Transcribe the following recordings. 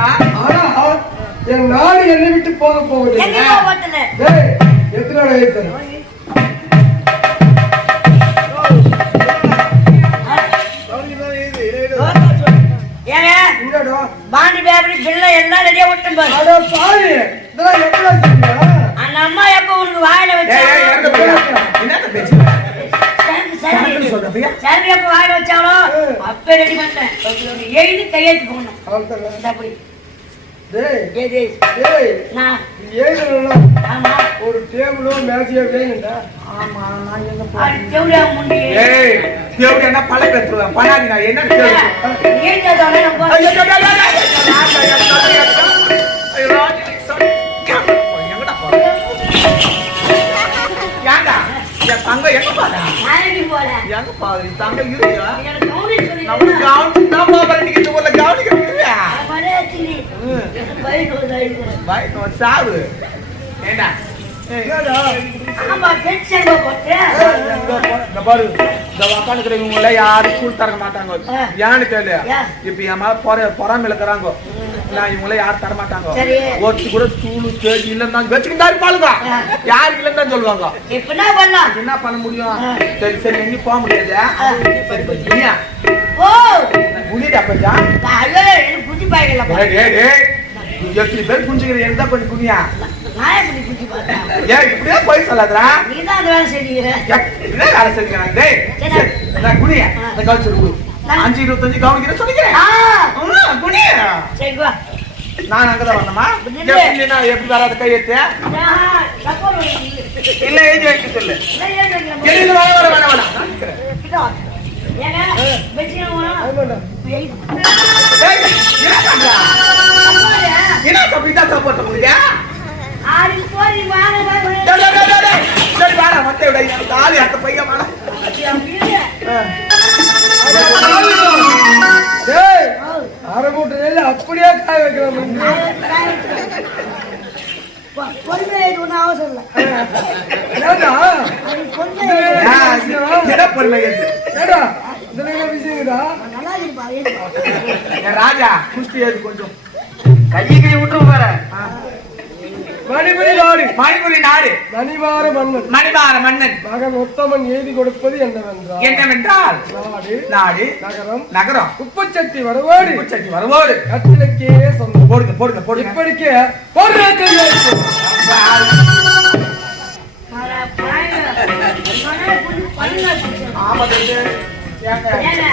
தெரியுமா ஆனா என் நாடு என்னை விட்டு போக போகுது எத்தனை நாள் இங்கடா பாண்டி பேப்பரி பில்ல எல்லாம் ரெடியா விட்டு பாரு. அட பாவி இதெல்லாம் அந்த அம்மா எப்ப உனக்கு வாயில ஏய், ஏய், வச்சா இறங்க பையா. என்னத்த பேச்சு? சரி சரி. எப்ப வாயில வச்சாலோ அப்ப ரெடி பண்ணிட்டேன் நீ எழுதி கையெழுத்து. இந்த அப்படி ஒரு டேபிளும் மேஜையோ வேணும்டா. ஆமா, நான் எங்க அது போறேன்? என்ன பழ பெற்றுவேன். பண்ணாதி நான் என்ன தேவை? ஏஞ்சதோட நம்ம ஐயோ, ஐயோ, ஐயோ, ஐயோ, ஐயோ, பைக் வந்து பாய், நான் சாவு. ஏண்டா? பாரு, இந்த எல்லாம் யாரும் கூழ் தர மாட்டாங்க. ஏன்னு கேளு. இப்ப என் மேல பொற- பொறாமை இழுக்கறாங்க. நான் இவங்கள யாரும் தர மாட்டாங்க. ஒருத்தி கூட ஸ்கூலு கேஜி இல்லைன்னா வச்சுக்கிட்டு இருப்பாளுங்க. யாருக்கு இல்லைன்னு சொல்லுவாங்க என்ன பண்ண முடியும். சரி சரி எங்கேயும் போக முடியாது. சரி துணியா ஓ குனிடா கொஞ்சம் எத்தனை பேர் குஞ்சுக்கிற என்ன புத்தி பார்த்தேன் ஏன் இப்படியே போய் சொல்லாதடா நீ தான் அந்த வேலை இப்படியே வேலை செஞ்சுக்கிறாங்க டேய் குனியா கொடு நான்- அஞ்சு இருபத்தஞ்சு கவனிக்கிறேன் சொல்லிக்கிறேன் குனியா சரி வா நான் அங்கதான் வரணுமா இல்ல. எப்படி வராத கையெழுத்து இல்ல எழுதி வைக்க சொல்லு? எழுதி வர வர. ஏங்க, என்ன தப்பு இதான் சப்போர்ட் உங்களுக்கு. சரி வாடா மத்த விட. எனக்கு ஆளு அடுத்த பையன் வாடா. அரை மூட்டை நெல் அப்படியே காய. என் ராஜா குஸ்தி ஏது கொஞ்சம். கையை கை விட்டு பாரு. மணிபுரி நாடு. மணிபுரி நாடு. மணிவார மன்னன். மணிபார மன்னன். மகன் உத்தமன் எழுதி கொடுப்பது என்னவென்றால் என்னவென்றால்? நாடு நாடு நகரம் நகரம். உப்புச்சட்டி வரவாடு. உச்சட்டி வருவோடு. கட்டிலக்கே சொந்தம். போடுங்க போடுங்க போடுங்க. இப்படிக்கே புரிஞ்சு. ஆமா தம்பி. ஏங்க? ஏங்க,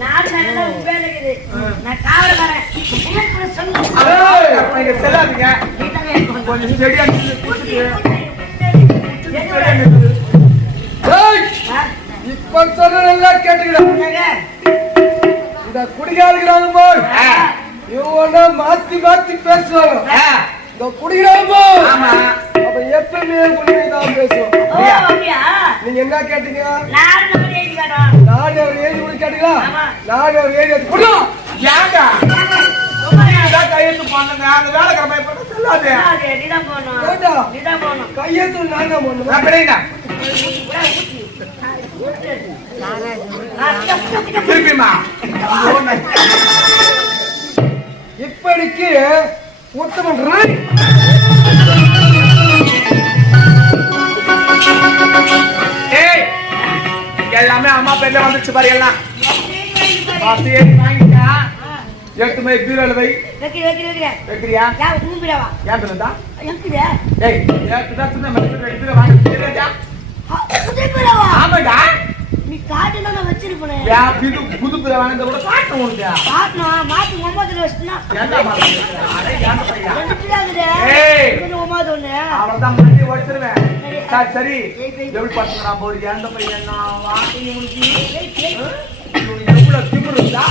நாலு உன் வேலை இருக்குது. நான். என்ன கூட சொல்லு. செல்லாதீங்க. கொஞ்சம் செடியா இப்ப கேட்டுக்கிடா என்னங்க? இந்த குடிகாரங்கிறாங்க போல் இவங்க மாத்தி மாத்தி பேசுவாங்க இந்த குடிக்கிறாங்க. அப்ப எப்பவுமே உண்மைதான் பேசுவோம்? நீங்க என்ன கேட்டீங்க நாலு நாள் எழுதி காட்டுறோம். நாடு அவர் ஏழு கூட கேட்டீங்களா. நாடு அவர் ஏழு குடியும் ஏங்க? கையெழுத்து பண்ணுங்க. அந்த வேலைக்கார பையன் பண்ண சொல்லாதே. கையெழுத்து நான் தான் பண்ணுவேன் அப்படின்னா. திருப்பிமா. இப்படிக்கு உத்தமன் எல்லாமே அம்மா பேர்ல வந்துருச்சு பாரு எல்லாம் பார்த்து ஏறி வாங்கிட்டா எட்டு மணி பீரோல வை. வைக்கிறியா? ஏன் பிறந்தா? ஏய் ஏத்துதா சின்ன மனுஷன் பீரோ வாங்கி? ஆமாடா நீ காட்டுனா நான் வச்சிருப்பேனே. ஏன் புது புது பீரோ வாங்கினத கூட காட்டணும் உனக்கு காட்டணும், மாத்தி ஒன்பதுல வச்சுட்டா, ஏன்டா மாத்தி அடே ஏன்டா பையா ஆகுது. ஏய். இது ஒன்பது ஒண்ணு. அவன்தான் மண்டி உடைச்சிருவேன் சரி. சரி. எப்படி பார்த்துக்கிறான் போது எந்த பையன்? நான் வாங்கி உனக்கு இவனுக்கு எவ்வளவு திமிரு இருந்தா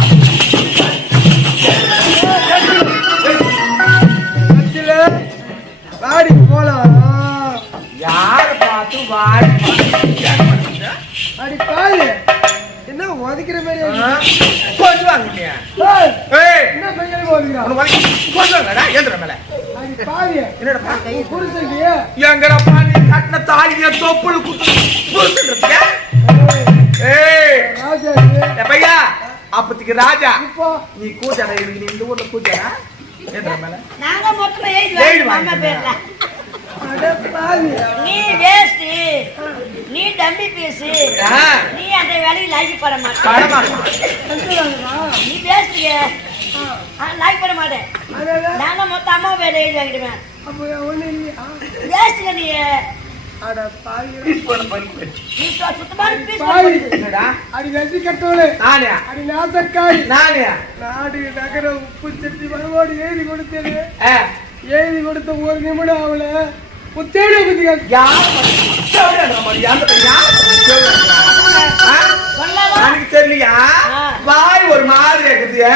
வாடி போலாம். யார பார்த்து வாடி? அடி பாரு என்ன உதைக்கிற மாதிரி கொஞ்சம் வாங்க என்ன கையில ஒதுக்கிறான் தாலிய தொப்புள் பையா அப்பத்துக்கு ராஜா. நீ கூச்சாடா இருக்கு நீ இந்த ஊர்ல கூச்சாடா ஏத்துற மேல. நாங்க மொத்தமா அம்மா வாங்கிட்டீங்களா? பேர்ல. நீ வேஸ்ட் நீ பீஸ் ஆ, நீ அந்த வேலையை லைக் பண்ண மாட்ட. படமா கட்டுவாங்கம்மா நீ வேஸ்ட் லைக் பண்ண மாட்டேன் அதான் நாங்க மொத்தம் அம்மா பேர்ல எழுதி வாங்கிடுவேன். வேஸ்ட்ங்க நீ. அட நெஞ்சு கட்டோளே நானே. அடி நாசக்காய் நானே. நாடு நகர உப்பு சட்டி வரவோடு எழுதி கொடுத்தது. எழுதி கொடுத்த ஒரு நிமிடம் அவள. ஆ? சொல்லவா எனக்கு தெரியலையா. வாய் ஒரு மாதிரி இருக்குது.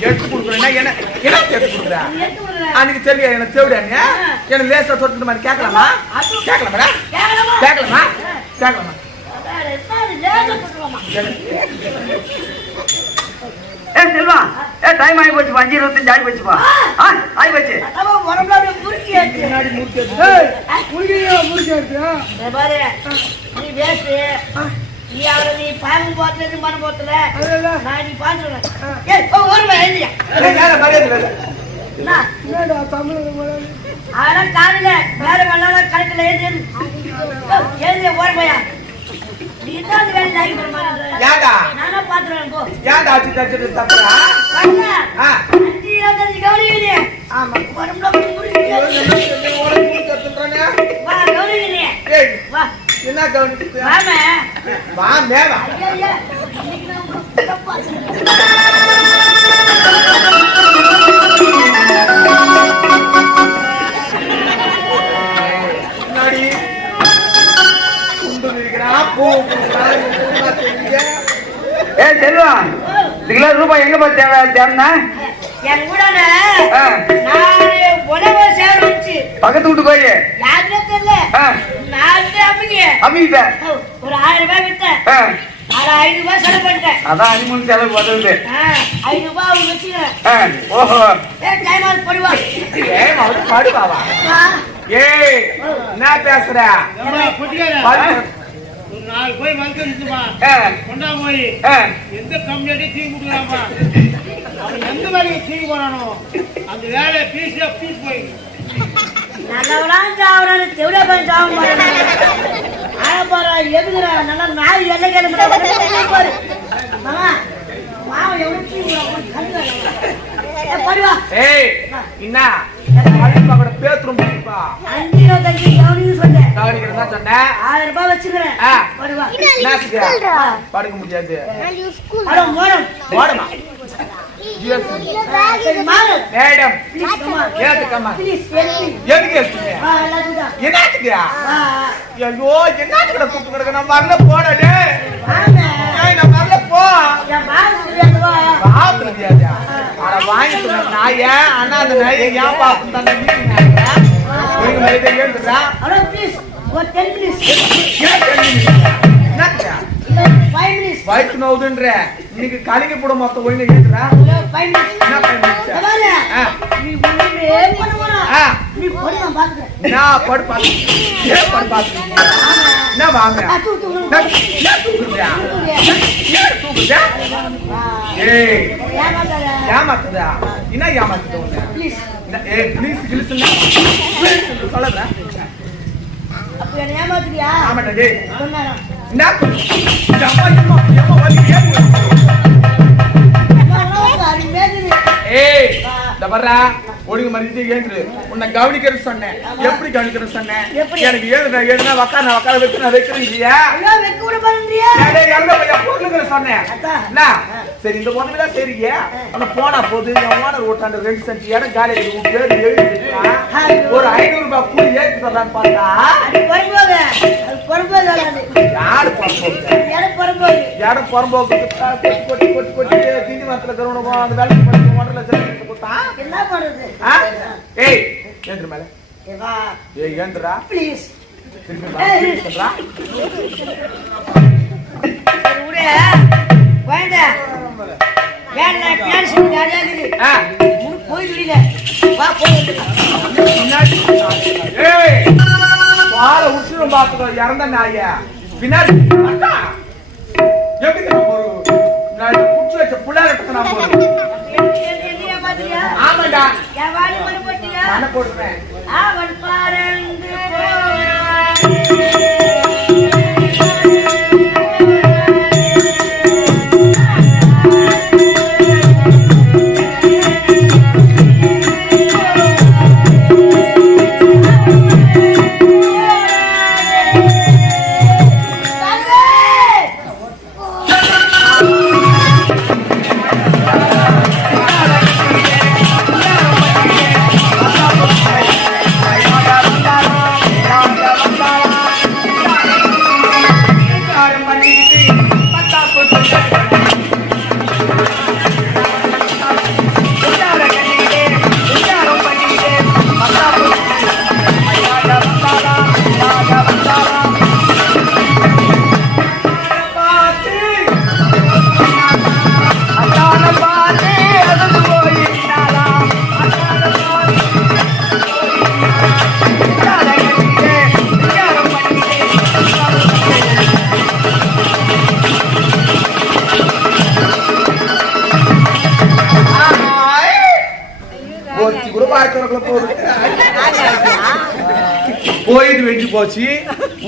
எடுத்து கொடுக்குறேன்னா என்ன? என்ன எடுத்து கொடுக்குறா? எடுத்து விடுறேன். அன்னைக்கு தெரியல எனக்கு செவிடாங்க எனக்கு லேசா தொட்டு மாதிரி கேட்கலாமா? கேட்கலாமா? கேட்கலாமா? கேட்கலாமா கேட்கலாமா அதான் என்ன இது லேசா போட்டுருவாமா? ஏ செல்வா. ஏ டைம் ஆகி போச்சு அஞ்சு இருபத்தஞ்சு ஆகி போச்சுப்பா ஆ ஆகி போச்சு. நீ வேஸ்ட் நீ அவளை நீ பாம்பு போத்துல இருந்து மரம் போத்துல நான் நீ பாத்துருவேன் ஏய் ஓ, ஓரமா எழுதியா அதெல்லாம் காலையில வேற வேணாலும் கணக்குல எழுதி எழுதி. எழுதி ஏன்டா நானா பாத்துருவேன் போ ஏன்டா அச்சு தச்சு தப்புறா? பண்ண ஆ. அஞ்சு இருபத்தஞ்சு கவனிக்கிறீ ஆமா. உடம்புல அப்படி முறுக்கி ஏத்து. வா கவனிக்கிறீ ஏய் வா என்ன கவனிக்குது வாமே. வா மேவா ஐயா ஐயா இன்னைக்கு நான் உங்களை ஏ செல்வா இதுக்கெல்லாம் ரூபாய் எங்க போய் தேவை? தேவைன்னா? என் கூட உணவு சேவை வச்சு. பக்கத்து வீட்டு கோயி யாருமே தெரியல. நான் அம்மிங்க அம்மிக்கிட்ட ஒரு ஆயிரம் ரூபாய் வித்தேன். ஆ. அதை ஐநூறு ரூபாய் செலவு பண்ணிட்டேன். அதான் அனிமல் செலவு வருது ஆ, ஐநூறு ரூபாய் அவங்க வச்சுக்கிறேன் ஆ ஓஹோ. ஏ டைம் ஆகுது படுவா ஏய், அவரு பாடுவாவா? ஆ, ஏய், என்ன பேசுற? நாலு போய் வந்து நிறுத்துமா ஆ. கொண்டா போய் ஆ. எந்த கம்யூனிட்டி தீ கொடுக்குறாப்பா அவன் எந்த வேலைக்கு தீ போறானோ அந்த வேலையை பீஸ் பீஸ் போய். நல்லவனா சாவறானு தெவிடா போய் சாவ ஆனா பாரு எதுக்குறா நல்லா நாய் எல்லை கிளம்பிட்டா பாரு. மாமா மாவன் எவ்வளவு படுவா ஏய், என்ன? கூட பேத்துரும் கவனின்னு சொன்னேன் கவனிக்கிறதா சொன்னேன். ஆயிரம் ரூபாய் வச்சுக்கிறேன்? படுக்க முடியாது. மோடம். மேடம் ப்ளீஸ் கமா ஏத்துக்கம்மா எதுக்கு என்னத்துக்கு ஆ ஐயோ என்னத்துக்கு கூப்பிட்டு கிடக்கு. நான் வரல போடா டேய். வாங்க சொன்ன நாய அண்ணா அந்த நாயை ஏன் பாப்பு தானே நீங்க மேலே ஏந்துடா ஹலோ ப்ளீஸ் ஒரு டென் மினிட்ஸ் வயிற்று நோவுதுன்ற இன்னைக்கு கலிங்க போட மொத்தம் ஒழுங்கு மினிட்ஸ் என்ன பண்ண. நீ பொண்ணு நான் பாத்துக்கிறேன். நான் படு பாத்து ஏன் படு பாத்து என்ன வாங்க நான் தூக்குறியா தூக்கு. ஏன் தூக்குறியா ஏய். ஏமாத்தாத. என்ன ஏமாத்துது உன்னை. என்ன- ஏய் ப்ளீஸ் கிளிஸ் சொல்லல அப்ப என்னை ஏமாத்துறியா? ஆமாடா டேய். என்ன ஏன். ஏய் வர்றா ஒழுங்கு மறுத்து ஏன்று உன்னை கவனிக்கிறது சொன்னேன் எப்படி கவனிக்கிறது சொன்னேன்? எனக்கு ஏதுடா ஏதுனா உக்கார நான் உக்கார வைக்க நான் வைக்க என் பொண்ணுங்களை சொன்னேன்? சரி இந்த பொண்ணுங்க தான் சரிங்க ஆனா போனா போது என் ஓனர் ஓட்டாண்டு ரெண்டு சென்ட் இடம் காலி இருக்குது. உன் பேரு எழுதி. ஒரு ஐநூறு ரூபாய் கூலி ஏற்றி தரலான்னு பார்த்தா பொறுப்போது வராது. யாரு புறம்போக்கு அது இடம் பொறுப்போது. இடம் புறம்போக்கு கொட்டி கொட்டி கொட்டி கொட்டி தீனிமரத்துல கருவணும் அந்த வேலைக்கு பண்ணி ஒன்றரை லட்சம் ரூபாய் கொடுத்தான் என்ன பண்றது? ஆ? ஏய் ஏந்திர மேல. ஏய் ஏந்திரா. திருப்பி சொல்றா. குழந்தை. வேலை நிறையா இருக்குது. போய் விடில வா போய் பின்னாடி வாழ உச்சிரும் பார்த்துக்கோ இறந்த நாய பின்னாடி எப்படி குச்சி வச்ச புள்ளார நான் போறேன் ஆமாண்டா போடுறேன்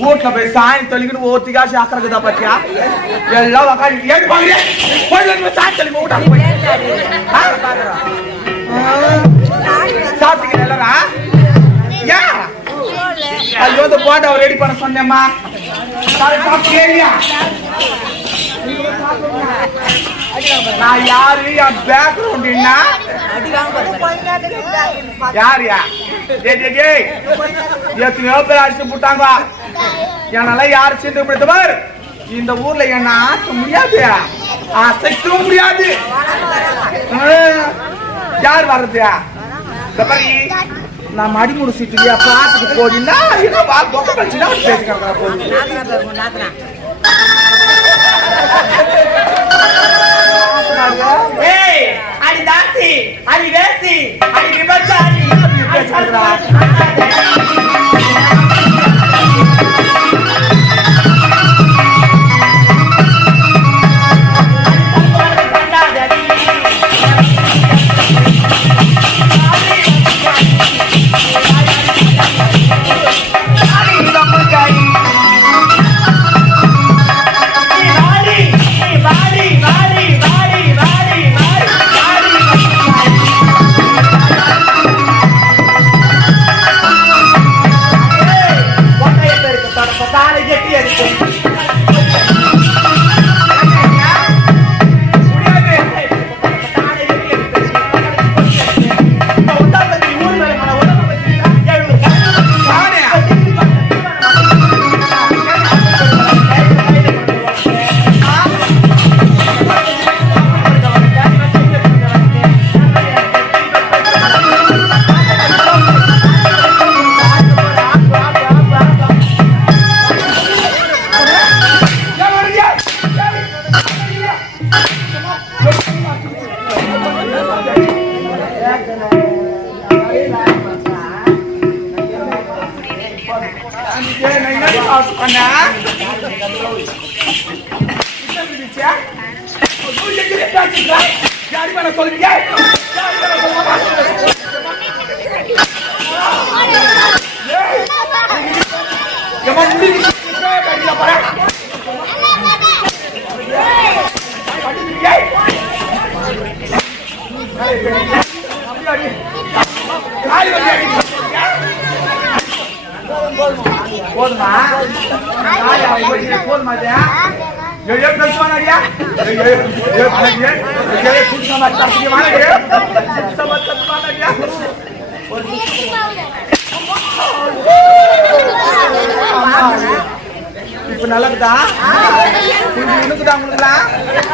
வீட்டுல போய் சாயம் தொழிக்கிட்டு ஒருத்தி காசு ஆக்கிறதுதா பாத்தியா? எல்லாம் உக்காந்து ஏன் பாக்குறியா போய் சாயம் தொழில் வீட்டாங்க போய். சாப்பிட்டீங்க எல்லாரா ஏன் ஐயோ இந்த போட்டோ ரெடி பண்ண சொன்னேம்மா. சாப்பிட்டீங்க நான் யாரு? என் பேக்ரவுண்ட் என்ன? யாருயா? எத்தனையோ பேர் அடிச்சு போட்டாங்க என்னால யாரு சேர்ந்து கொடுத்தவர் இந்த ஊர்ல என்ன ஆக்க முடியாது? அசைக்கவும் முடியாது. யார் வர்றது? இந்த நான் மடி முடிச்சிட்டு பார்த்துட்டு போறீங்கன்னா என்ன அடி தாசி அடி வேசி அடி விபச்சாரி பேசுறா பண்ணா தர்த்தி மாலகிய இப்ப நல்லதா இது உனக்குதான் உங்களுக்குலாம்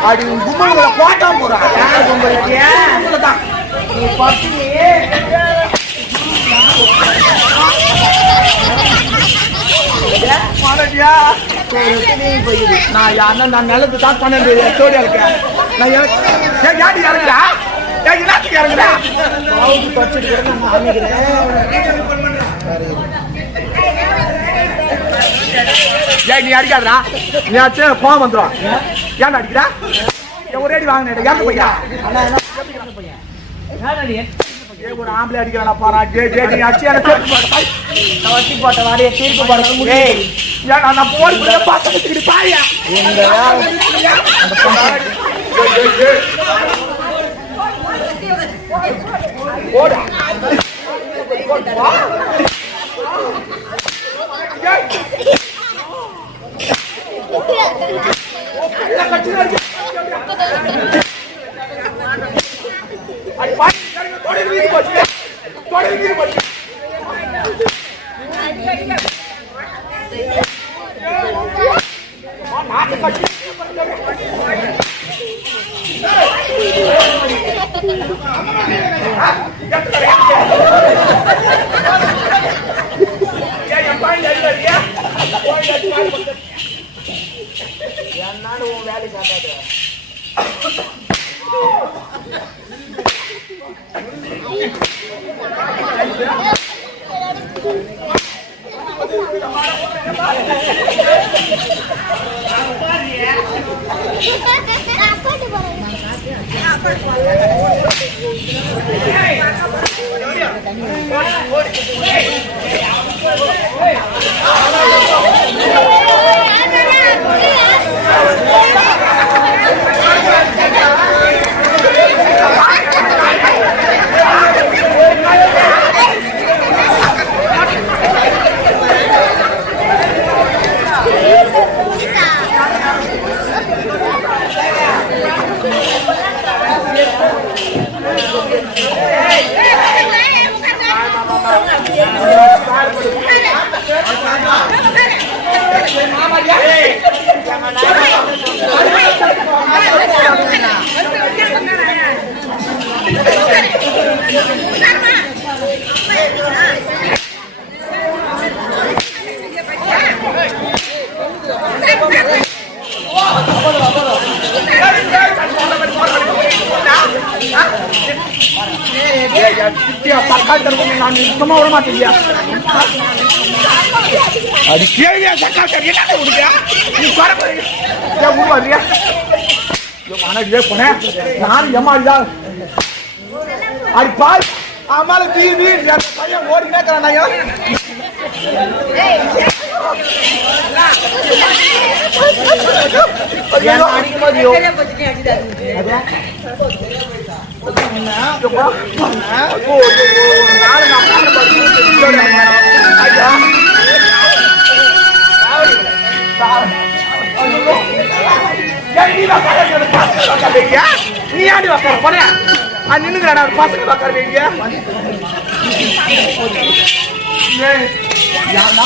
அடி கும்பலுக்குள்ள கோட்டா போறா. யார் கும்பலுக்கு உங்களுக்கு தான் நீ பத்தி நான் யாருன்னா நான் நல்லது தான் பன்னெண்டு தோடியா இருக்கேன் நான் எனக்கு ஏன் யாரு இறங்குறா எல்லாத்துக்கு இறங்குறா அவங்க படிச்சுட்டு நான் அமைக்கிறேன் நீ அடிக்காதடா நீ அடிச்சு கோவம் வந்துடும் ஏன்டா அடிக்கிறா ஒரே அடி வாங்கினேன் இறந்து ஏ ஒரு ஆம்பளை அடிக்கிறானா பாரா ஜே ஜே நீ எனக்கு தீர்ப்பு போட்ட பாய். நான் வட்டி போட்ட வாரிய தீர்ப்பு போட முடியும் ஏன் நான் போய் கூட பார்த்து வச்சுக்கிட்டு பாயா இந்த அந்த பொண்ணு போடா வா. ஏய். எல்லாம் கட்சியில இருக்கு. அடி பாய், தொடர் வீதி நாட்டு கட்சி. ஏன் என் பாயிண்ட் அடிக்காதியா? பாயிண்ட் அடி, பாயிண்ட் அடி. என்னால உன் வேலைக்கு ஆகாது நான் சுத்தமா விட மாட்டேங்கியா அது கேள்வியா சக்காத்தர் என்ன விடுறியா நீ பரப்பு ஏன் உருவாதியா மனடியே போனேன் நானும் ஏமாடியா அடி பாய் அம்மால வீ வீ என் பையன் ஓடினே இருக்கிறான் என்ன அடிக்கும் போது யோ. அதான். ஐயோ, ஐயோ, ஒரு நாள் நான் பாடுற பாட்டு கேட்டு ஐயா. நீ ஆடி உக்கார போன ஒரு பசங்க உக்கார யாருன்னா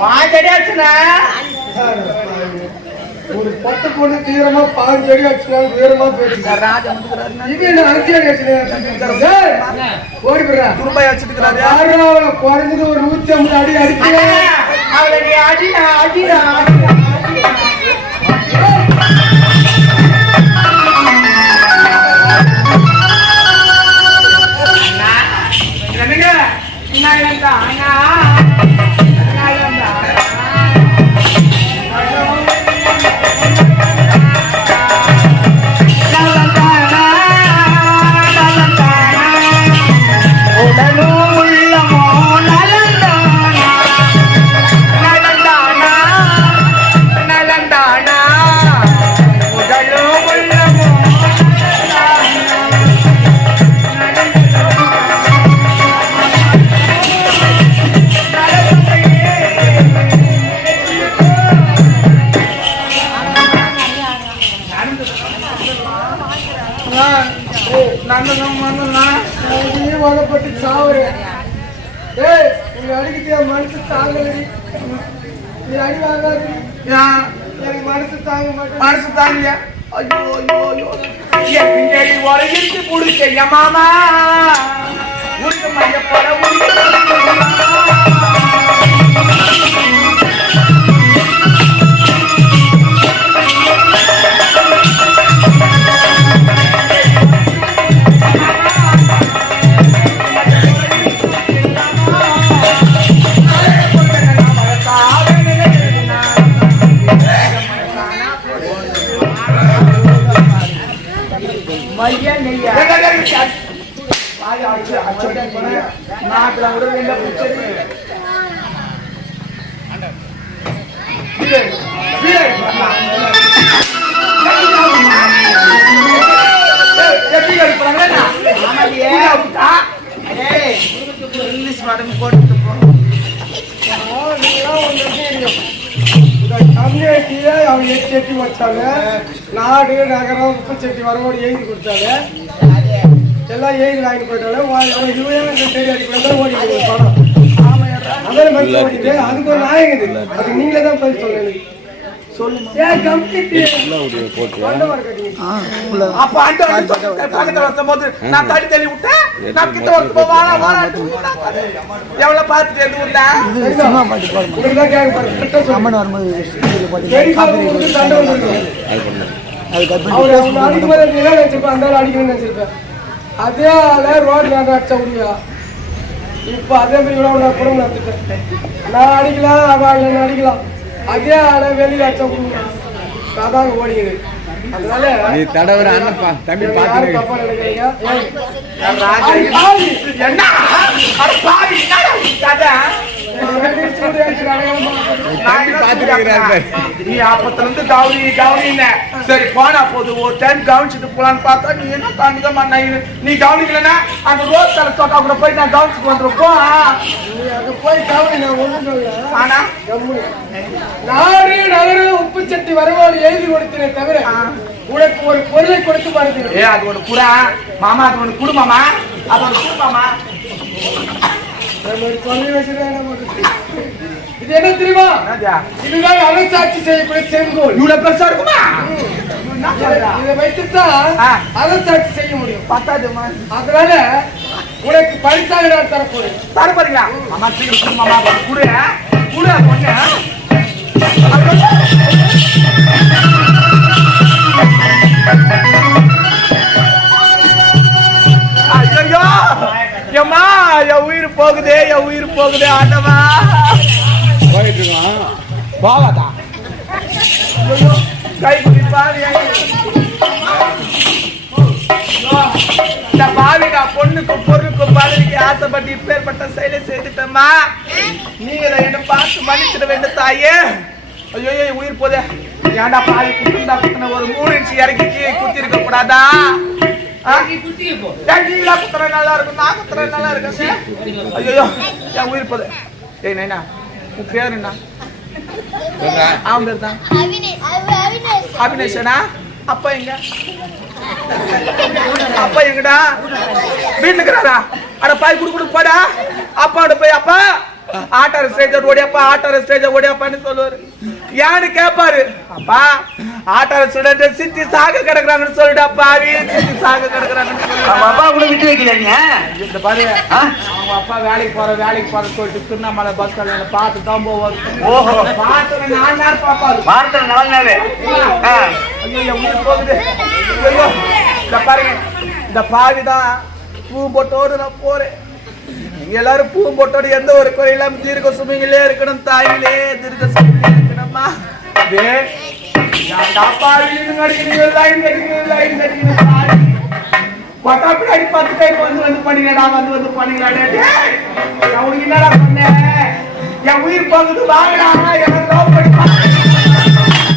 வாங்கடியாச்சுனா ஒரு பத்து பொண்ணு தீவிரமா பாஞ்சு அடி அடிச்சுனாலும் வீரமா போயிடுச்சு. இது என்ன அஞ்சு அடி அடிச்சுனா ஓடி போடுறா. குடும்பம் யாரும் குறைஞ்சது ஒரு நூத்தி ஐம்பது அடி அடிக்கிறேன். அவளை நீ அடிடா அடிடா நந்தனம் மந்தனா நீ வளப்பட்டு சாவுறேன். ஏய் நீ அடிக்கிட்டே மனசு தாங்கலடி. நீ அடி வாங்காதடி. ஏன் எனக்கு மனசு தாங்க மாட்டேன் மனசு தாங்க ஐயோ ஐயோ ஐயோ. என் பின்னாடி உலகிட்டு புடிச்ச மாமா இங்கிலீஷ் மேடம் போட்டு போ கம்யூனிட்டியில அவங்க எட்டு செட்டி வச்சாங்க. நாடு நகரம் உப்பு செட்டி வரவோடு எழுதி கொடுத்தாங்க. எல்லாம் எழுதி வாங்கி போயிட்டாங்க. வா- அவன் இருபதாயிரம் ரெண்டு செடி அடி கூட ஓடி பணம் அதான் மனுஷன் ஓடிட்டு அதுக்கு ஒரு நாயகம் இது. அதுக்கு நீங்களே தான் பதில் சொல்லணும். அதே ஆளை ரோட்ல நான் அடிச்ச முடியா இப்ப அதே மாதிரி இவ்வளவு நான் குடும்பம் நடத்திட்டேன். நான் அடிக்கலாம் அவன் அடிக்கலாம். அதே ஆளை முடியும் அதான் ஓடிக்குது அதனால நீ தடவுற அண்ணப்பா தம்பி தப்பா என்ன? நீ அப்பத்துல இருந்து கவுனி கவுனின்ன சரி போனா போது. ஒரு டைம் கவனிச்சுட்டு போலான்னு பார்த்தா நீ என்ன மாட்டேன் நீ கவனிக்கலன்னா அந்த ரோட் தர சோக்கா கூட போய் நான் கவனிச்சுட்டு வந்துருப்போம் போய் கவனி நான் ஒண்ணும் ஆனா. நாடு நகர உப்பு சட்டி வருவாடு எழுதி கொடுத்தேனே தவிர உனக்கு ஒரு பொருளை கொடுத்து பாருங்க ஏ அது ஒரு புறா மாமா அது ஒன்று குடும்பமா அது ஒரு குடும்பமா இது என்ன தெரியுமா? இதுதான் அரசாட்சி செய்யக்கூடிய செங்கோல். இவ்வளவு பெருசா இருக்குமா? இதை வைத்துத்தான். அரசாட்சி செய்ய முடியும். பத்தாதுமா அதனால உனக்கு பரிசாக நான் தரப்போறேன். தர போறீங்களா? மாமா மாமா குடு. குடு ஐயோ எம்மா என் உயிர் போகுதே என் உயிர் போகுதே ஆண்டவா. போயிட்டு இருக்கான் போவாதா ஐயோ கை குடி பாவி இந்த பாவிடா பொண்ணுக்கும் பொருளுக்கும் பதவிக்கு ஆசைப்பட்டு இப்பேற்பட்ட செயலை செய்துட்டம்மா. நீங்க என்ன பார்த்து மன்னிச்சிட வேண்டும் தாயே. ஐயோ உயிர் போதே. ஏன்டா பாவி குத்துந்தா குத்துன ஒரு மூணு இன்ச்சு இறக்கி குத்தி இருக்க கூடாதா? நீங்களா குத்துற நல்லா இருக்கும் நான் குத்துற நல்லா இருக்கும் ஐயோ என் உயிர் போதே ஏய் நைனா உன் பேர் என்ன? அவன் பேர் தான். அபினேஷனா அப்பா எங்க? அப்பா எங்கடா? வீட்டுல இருக்கிறாரா அட பாய் குடு குடு போடா. அப்பாவோட போய் அப்பா. ஆட்டார ஸ்டேஜ் ஓடியாப்பா ஆட்டார ஸ்டேஜ் ஓடியாப்பான்னு சொல்லுவாரு. யாரு கேட்பாரு அப்பா ஆட்டார ஸ்டூடெண்ட் சித்தி சாக கிடக்குறாங்கன்னு சொல்லிட்டு பாவி சித்தி சாக கிடக்குறாங்கன்னு அவங்க சொல்லிட்டு அப்பா கூட விட்டு வைக்கல நீ இந்த பாரு? அவங்க அப்பா வேலைக்கு போற வேலைக்கு போற சொல்லிட்டு திருவண்ணாமலை பஸ் ஸ்டாண்ட்ல பார்த்து தான் போவாரு. ஓஹோ. பார்த்து நான் நேரம் பாப்பாரு வாரத்தில் நாலு. ஐயோ, உயிர் போகுது. ஐயோ, இந்த பாருங்க இந்த பாவிதான் பூ போட்டோடு நான் போறேன். எல்லாரும் பூ போட்டோட எந்த ஒரு குறையில்லாம தீர்க்க சுமையிலே இருக்கணும் தாயிலே தீர்க்க சுமையிலே இருக்கணும்மா. டேய், ஏன்டா பின்னாடி பத்து டைம் வந்து வந்து பண்ணிங்கடா வந்து வந்து பண்ணிங்கடா உனக்கு என்னடா பண்ணேன் என் உயிர் போகுது வாங்கடா என்ன